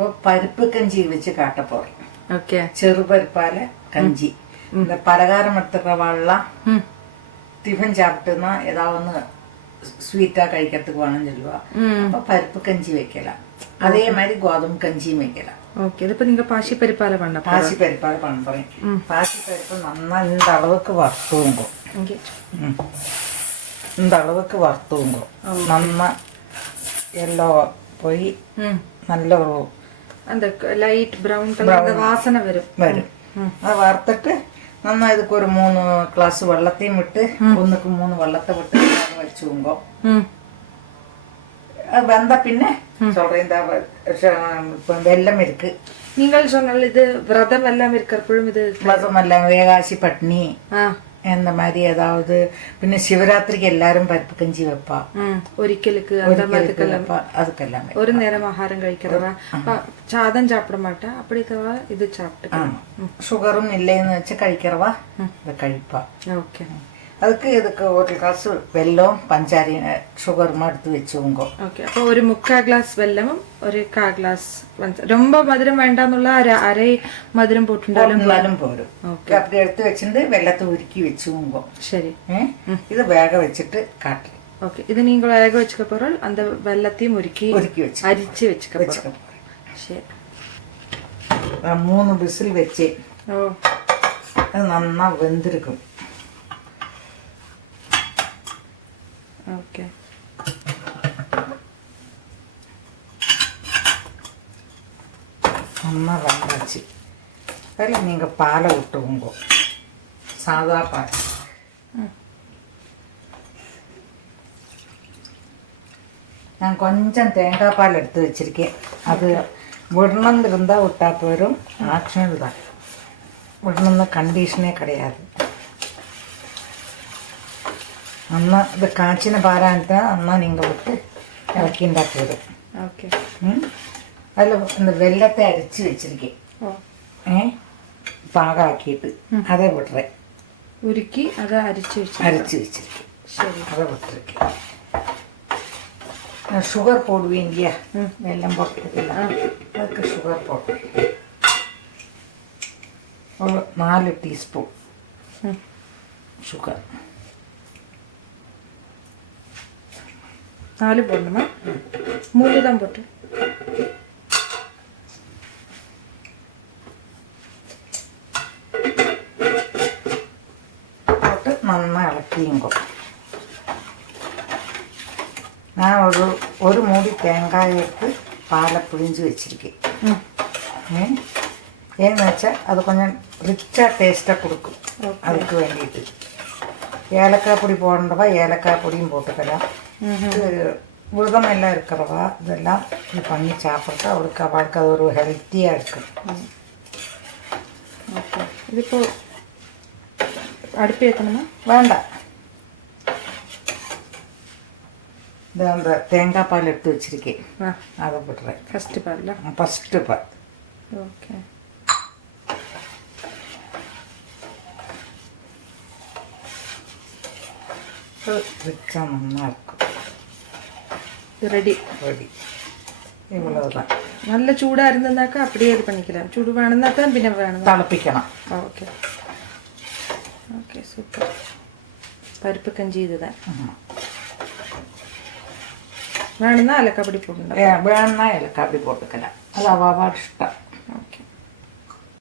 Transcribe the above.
இப்போ பருப்பு கஞ்சி வச்சு காட்ட போறேன். ஓகே. ചെറുപരിപ്പാല கஞ்சி. இந்த பலகாரம் எடுத்துக்கிறவாள்லாம் டிஃபன் சாப்பிட்டுன்னா ஏதாவது ஒன்று ஸ்வீட்டாக കഴിக்கிறதுக்கு வேணும்னு சொல்லுவா. அப்போ பருப்பு கஞ்சி வைக்கலாம். அதே மாதிரி கோதுமை கஞ்சியும் வைக்கலாம். ஓகே. இப்போ நீங்கள் பாசிப்பருப்பால பண்ண பாசிப்பருப்பால பண்ண போகிறேன். பாசிப்பருப்பு நல்லா இந்த அளவுக்கு வறுத்துங்க. இந்த அளவுக்கு வறுத்துங்க. நல்லா எல்லோ போய் நல்ல ஒரு அந்த லைட் ப்ரௌன் கலர் வாசனை வரும். அதை வறுத்துட்டு நம்ம இதுக்கு ஒரு 3 கிளாஸ் வெள்ளத்தையும் விட்டு 1க்கு 3 வெள்ளத்தை விட்டு வச்சுங்க. வெந்த பின்ன சொல்றேன். இந்த வெல்லம் இருக்கு. நீங்கள் சொன்னால் இது விரதம் எல்லாம் இருக்கிறப்பழும் இது விரதம் எல்லாம் ஏகாசி பட்னி இந்த மாதிரி ஏதாவது പിന്നെ ശിവരാത്രിക്ക് എല്ലാരും പരിപ്പ് കഞ്ചി വെപ്പാ. ഒരിക്കലുക്ക് அதுக்கெல்லாமே ஒரு நேரம் ஆகாரம் കഴിக்கிறவா சாதம் சாப்பிட மாட்டா. அப்படி தவா இது சாப்பிட்டு ഷുഗറും இல்லைன்னு வச்சு കഴിக்கிறவா இதை കഴിப்பா. ஓகே. அதுக்கு இதுக்கு 1 கிளாஸ் வெல்லம் பஞ்சாரியும் ഷുഗറും எடுத்து வச்சுங்க. ஓகே. அப்போ ஒரு 3/4 கிளாஸ் வெல்லமும் 1/4 கிளாஸ் ரொம்ப மதுரம் வேண்டாம்னுள்ள அரை மதுரம் போட்டுட்டாலும் போரும். அப்படி எடுத்து வச்சுட்டு வெள்ளத்தை உருக்கி வச்சுங்க. சரி. இது வேக வச்சுட்டு காட்டுறேன். ஓகே. இது நீங்க வேக வச்சுக்க போறோம். அந்த வெள்ளத்தையும் உருக்கி வச்சு அரிச்சு வச்சுக்க போறோம். சரி. நான் 3 விசில் வச்சேன். அது நல்லா வெந்திருக்கும். ஓகே. நல்லா வெந்தாச்சு. அதில் நீங்கள் பாலை விட்டுவோங்க. சாதா பால். நான் கொஞ்சம் தேங்காய் பால் எடுத்து வச்சுருக்கேன். அது விடணுன்னு இருந்தால் விட்டா போயிடும். ஆப்ஷனல் தான். விடணுன்னு கண்டிஷனே கிடையாது. அண்ணா இது காய்ச்சின பாரான்ட்டு அண்ணா நீங்கள் விட்டு இறக்கிண்டா போயிடும். ஓகே. அதில் இந்த வெள்ளத்தை அரிச்சு வச்சுருக்கேன். பாகாக்கிட்டு அதை விட்டுறேன். உருக்கி அதை அரிச்சு வச்சுருக்கேன். சரி. அதை விட்டுருக்கேன். ஷுகர் போடுவேன் இல்லையா? வெல்லம் போட்டுருக்கேன். அதுக்கு ஷுகர் போட்டேன். ஒரு 4 டீஸ்பூன் ஷுகர். 4 போடணுமா? 3 தான் போட்டு നന്നായി ഇളക്കിയും. ഞാൻ ഒരു മൂടി തേങ്ങായ എടുത്ത് പാല പിഴിഞ്ച് വെച്ചിരിക്കും. ஏன்னு வச்சா அது கொஞ்சம் ரிச்சாக டேஸ்ட்டாக கொடுக்கும். அதுக்கு வேண்டிட்டு ஏலக்காய் பொடி போடுறவா ஏலக்காய் பொடியும் போட்டுக்கலாம். விரதம் எல்லாம் இருக்கிறவா இதெல்லாம் இது பண்ணி சாப்பிட்டா அவளுக்கு அது ஒரு ஹெல்த்தியாக இருக்கும். ஓகே. இது இப்போ அடுப்பு ஏற்றணுமா? வேண்டாம். இந்த அந்த தேங்காய் பால் எடுத்து வச்சுருக்கேன். அதை போட்டுறேன். ஃபஸ்ட்டு பால். ஃபஸ்ட்டு பால். ஓகே. ரிச்சாக நல்லா இருக்கும். ரெடி. இவ்வளவுதான். நல்ல சூடாக இருந்ததுனாக்கா அப்படியே இது பண்ணிக்கலாம். சூடு வேணும்னா தான் பின்ன வேணும் திளப்பிக்கணும். ஓகே. Okay, super. பருப்பு கஞ்சி இதுதான். வேணும்னா ஏலக்காய் பொடி போட்டுக்கலாம். வேணும்னா ஏலக்காய் பொடி போட்டுக்கலாம். அது அவாவா இஷ்டம்.